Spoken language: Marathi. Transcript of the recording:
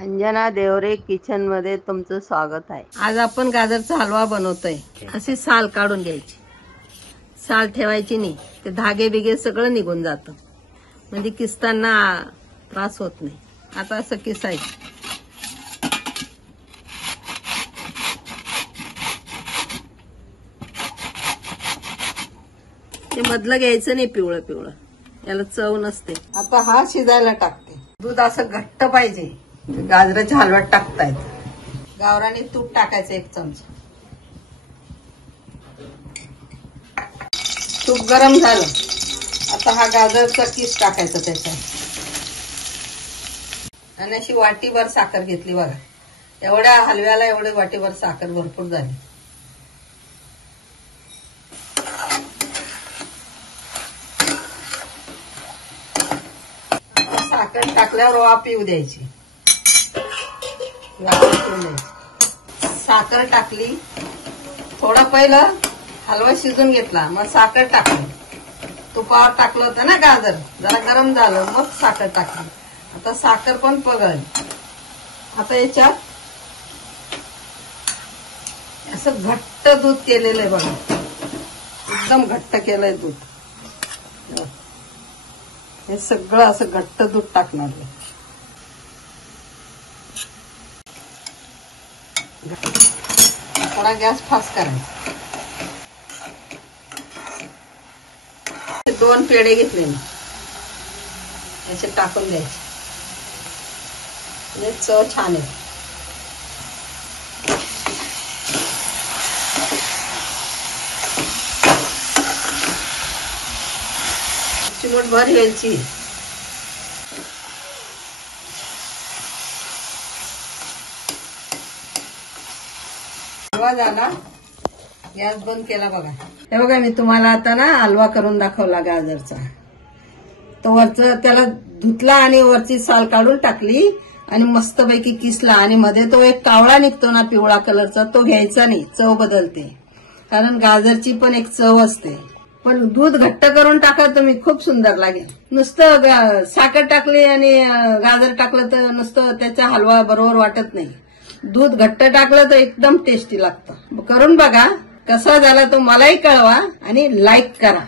अंजना देवरे किचन मध्ये तुमचं स्वागत आहे। आज आपण गाजरचा हलवा बनवतोय। अशी साल काढून घ्यायची, साल ठेवायची नाही, ते धागे बिगे सगळं निघून जातं, म्हणजे किसताना त्रास होत नाही। आता असं किसायचं, ते मधलं घ्यायचं नाही, पिवळं पिवळं, याला चव नसते। आता हा शिजायला टाकते। दूध असं घट्ट पाहिजे, गाजराच्या हलव्यात टाकतायत। गावरानी तूप टाकायचं 1 चमचा। तूप गरम झालं, आता हा गाजरचा किस टाकायचा त्याच्यात, आणि अशी वाटीभर साखर घेतली बघा। एवढ्या हलव्याला एवढी वाटीभर साखर भरपूर झाली। साखर टाकल्यावर वाफ येऊ द्यायची, साखर टाकली, थोडा पहिलं हलवा शिजून घेतला, मग साखर टाकली। तुपावर टाकलं होतं ना गाजर, जरा गरम झालं, मग साखर टाकली। आता साखर पण पगळली। आता याच्यात असं घट्ट दूध केलेलं आहे बघा, एकदम घट्ट केलंय दूध। हे सगळं असं घट्ट दूध टाकणार आहे। थोडा गॅस फास्ट करायचा। 2 पेढे घेतले मी, याचे टाकून द्यायचे, म्हणजे चव छान आहे। चिमूटभर वेलची, हलवा झाला, गॅस बंद केला बघा। हे बघा, मी तुम्हाला आता ना हलवा करून दाखवला गाजरचा। तो वरचं त्याला धुतला आणि वरची साल काढून टाकली आणि मस्तपैकी किसला, आणि मध्ये तो एक कावळा निघतो ना पिवळा कलरचा, तो घ्यायचा नाही, चव बदलते, कारण गाजरची पण एक चव असते। पण दूध घट्ट करून टाका तुम्ही, खूप सुंदर लागेल। नुसतं साखर टाकली आणि गाजर टाकलं तर नुसतं त्याचा हलवा बरोबर वाटत नाही। दूध घट्ट टाकलं तर एकदम टेस्टी लागतं। करून बघा, कसा झाला तो मलाही कळवा आणि लाईक करा।